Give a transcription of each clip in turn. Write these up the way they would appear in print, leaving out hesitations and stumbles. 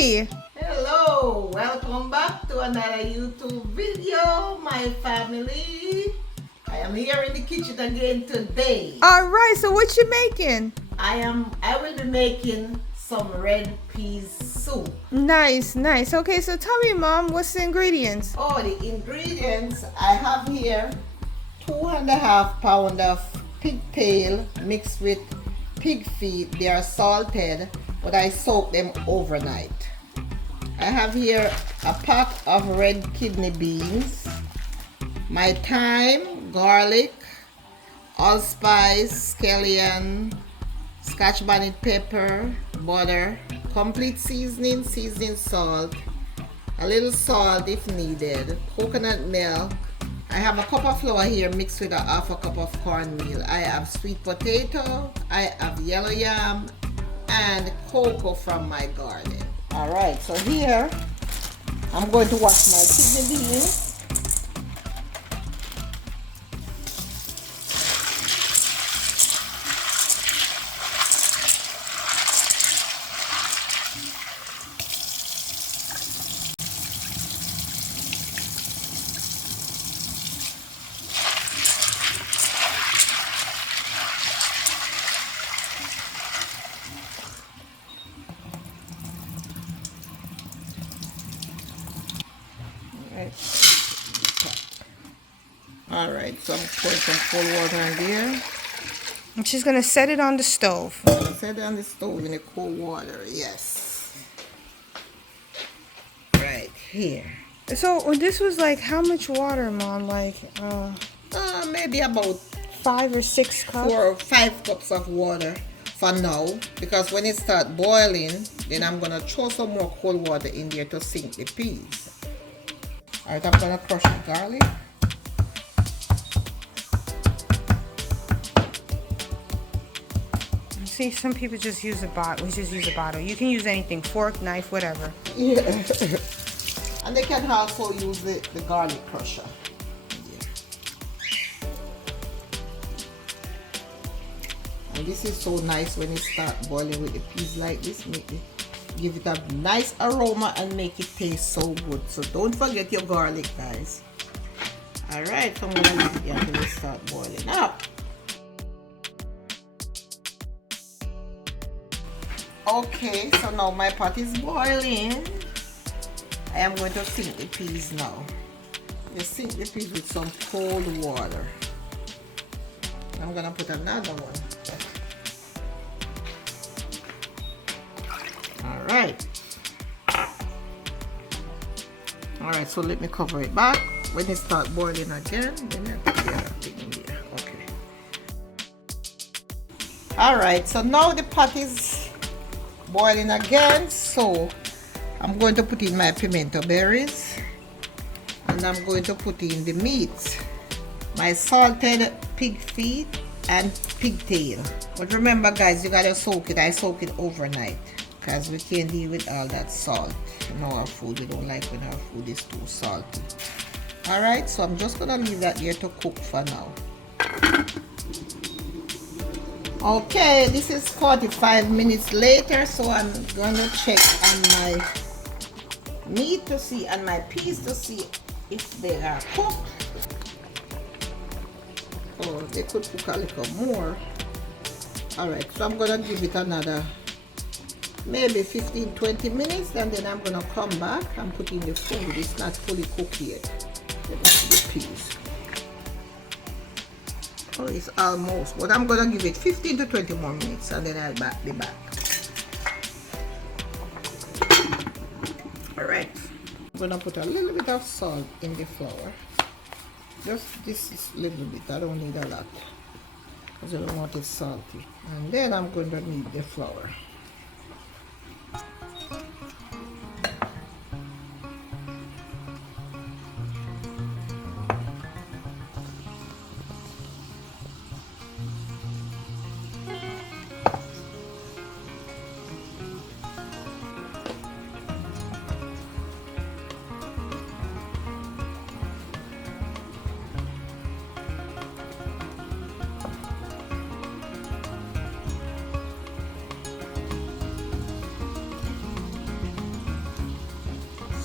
Hi! Hello, welcome back to another YouTube video, my family. I am here in the kitchen again today. Alright, so what you making? I will be making some red peas soup. Nice. Okay, so tell me, Mom, what's the ingredients? Oh, the ingredients I have here: 2.5 pounds of pigtail mixed with pig feet. They are salted, but I soak them overnight. I have here a pack of red kidney beans, my thyme, garlic, allspice, scallion, scotch bonnet pepper, butter, complete seasoning salt, a little salt if needed, coconut milk. I have a cup of flour here mixed with a half a cup of cornmeal. I have sweet potato, I have yellow yam, and cocoa from my garden. Alright, so here I'm going to wash my kidney beans. Alright, so I'm pouring some cold water in there. I'm just gonna set it on the stove. Set it on the stove in the cold water, yes. Right here. So this was like how much water, Mom? Like Maybe about 5 or 6 cups? 4 or 5 cups of water for now, because when it starts boiling, then I'm gonna throw some more cold water in there to sink the peas. Alright, I'm gonna crush the garlic. See, some people just use a bottle. We just use a bottle. You can use anything, fork, knife, whatever. Yeah. And they can also use the garlic crusher. Yeah. And this is so nice when it starts boiling with the peas like this. Give it a nice aroma and make it taste so good. So don't forget your garlic, guys. Alright, so I'm going to leave it here until it starts boiling up. Okay, so now my pot is boiling. I am going to sink the peas now. Just sink the peas with some cold water. I'm going to put another one. Alright. Alright, so let me cover it back. When it starts boiling again, then I put the other thing in there. Okay. Alright, so now the pot is boiling again, so I'm going to put in my pimento berries, and I'm going to put in the meat, my salted pig feet and pigtail. But remember, guys, you gotta soak it. I soak it overnight because we can't deal with all that salt in our food. We don't like when our food is too salty. Alright, so I'm just gonna leave that here to cook for now. Okay, this is 45 minutes later, so I'm going to check on my meat to see, and my peas to see if they are cooked. Oh, they could cook a little more. Alright, so I'm going to give it another maybe 15-20 minutes, and then I'm going to come back and put in the food. It's not fully cooked yet. Let me see the peas. Oh, it's almost, but I'm gonna give it 15 to 20 more minutes and then I'll be back. Alright, I'm gonna put a little bit of salt in the flour. Just this little bit, I don't need a lot because I don't want it salty. And then I'm going to knead the flour.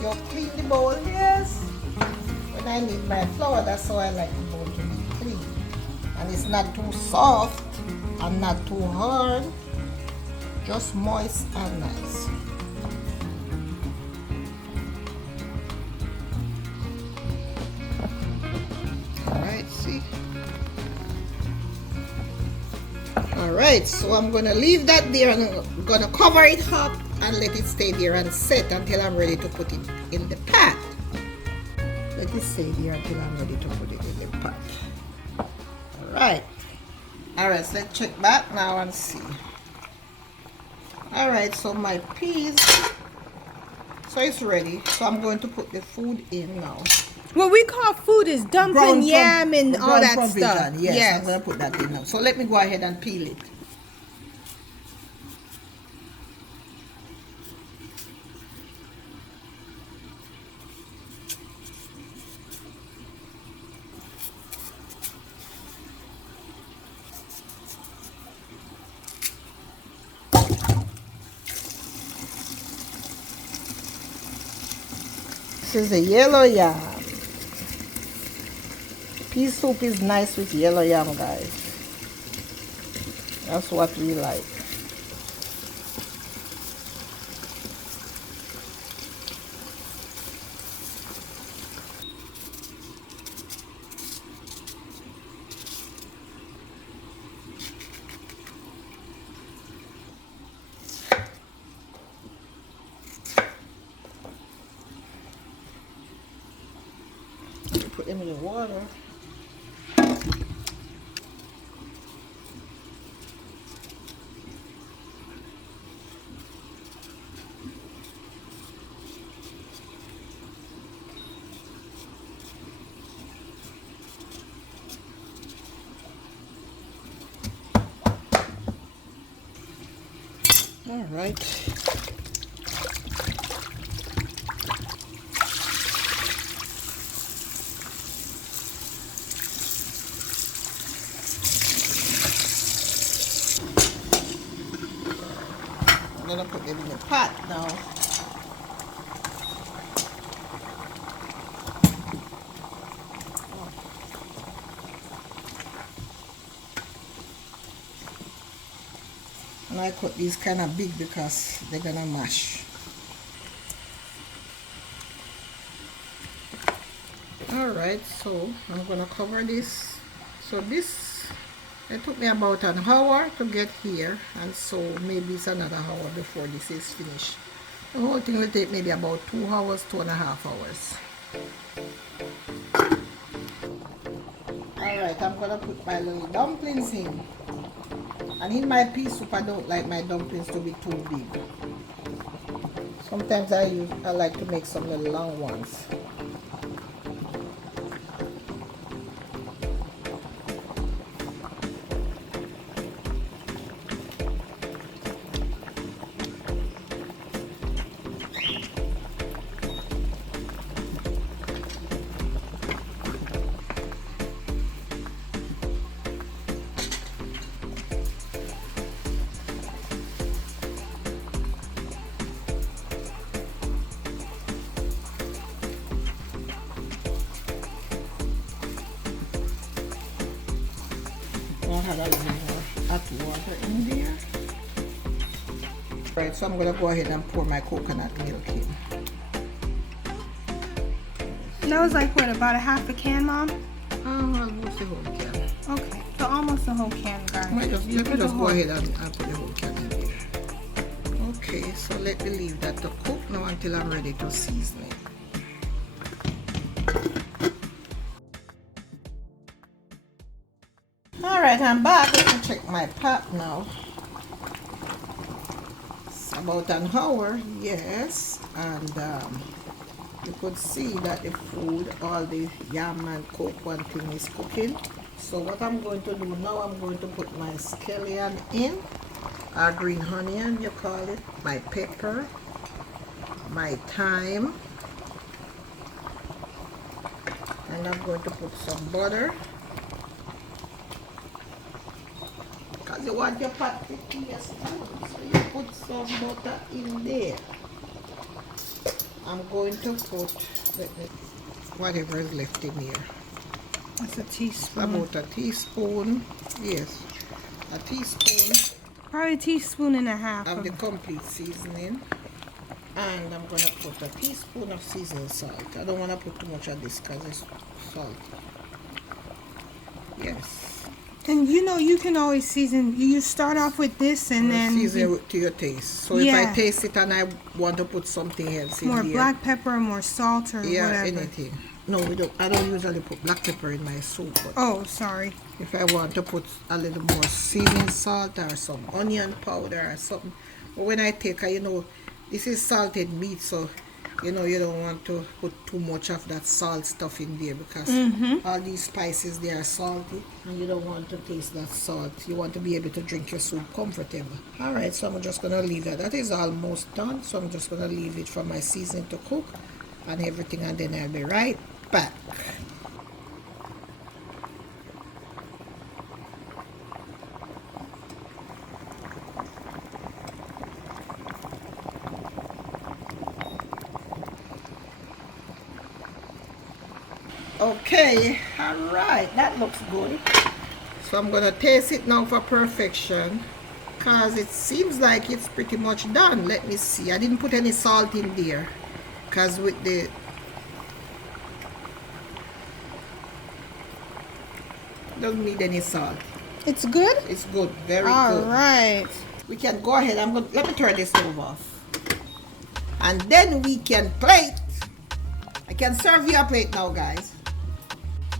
you clean the bowl, yes. When I need my flour, that's how I like the bowl to be clean. And it's not too soft and not too hard, just moist and nice. Alright, see? Alright, so I'm gonna leave that there and I'm gonna cover it up and let it stay there and set until I'm ready to put it in the pot. Let it stay there until I'm ready to put it in the pot. Alright. Alright, so let's check back now and see. Alright, so my peas, so it's ready. So I'm going to put the food in now. What we call food is dumpling, yam, and all that stuff. Yes, I'm going to put that in now. So let me go ahead and peel it. This is the yellow yam. Pea soup is nice with yellow yam, guys. That's what we like. Put them in the water. All right. I'm gonna put them in the pot now. And I cut these kind of big because they're gonna mash. Alright, so I'm gonna cover this. So this, it took me about an hour to get here, and so maybe it's another hour before this is finished. The whole thing will take maybe about 2 hours, 2.5 hours. Alright, I'm gonna put my little dumplings in. And in my pea soup, I don't like my dumplings to be too big. Sometimes I like to make some little long ones. I have a little more hot water in there. Right, so I'm going to go ahead and pour my coconut milk in. That was like what, about a half a can, Mom? Almost the whole can. Okay, so almost the whole can, guys. Let me just go ahead and put the whole can in there. Okay, so let me leave that to cook now until I'm ready to season it. Alright, I'm back. Let me check my pot now. It's about an hour, yes. And you could see that the food, all the yam and cocoa and thing is cooking. So what I'm going to do now, I'm going to put my scallion in, or green onion you call it, my pepper, my thyme, and I'm going to put some butter. Because you want your pot to be a spoon, so you put some butter in there. I'm going to put whatever is left in here. That's a teaspoon. About a teaspoon. Yes, a teaspoon Probably a teaspoon and a half. of the complete seasoning. And I'm going to put a teaspoon of seasoned salt. I don't want to put too much of this because it's salt. Yes. And you know, you can always season. You start off with this and then season it to your taste. So if I taste it and I want to put something else in more here, black pepper, more salt, or whatever. anything. No, we don't. I don't usually put black pepper in my soup. But oh, sorry. if I want to put a little more seasoning salt or some onion powder or something, but when I take, you know, this is salted meat, so you know you don't want to put too much of that salt stuff in there because all these spices, they are salty and you don't want to taste that salt. You want to be able to drink your soup comfortable. All right, so I'm just going to leave that. That is almost done, so I'm just going to leave it for my seasoning to cook and everything, and then I'll be right back. Okay, all right, that looks good. So I'm gonna taste it now for perfection because it seems like it's pretty much done. Let me see. I didn't put any salt in there because with the doesn't need any salt. It's good? It's good, very good. All right. We can go ahead. Let me turn this stove off. And then we can plate. I can serve you a plate now, guys.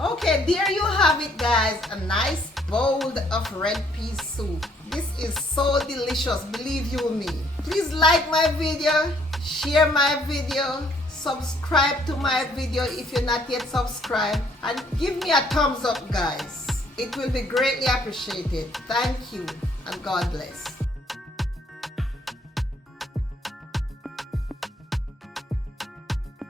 Okay, there you have it, guys. A nice bowl of red pea soup. This is so delicious, believe you me. Please like my video, share my video, subscribe to my video if you're not yet subscribed, and give me a thumbs up, guys. It will be greatly appreciated. Thank you, and God bless.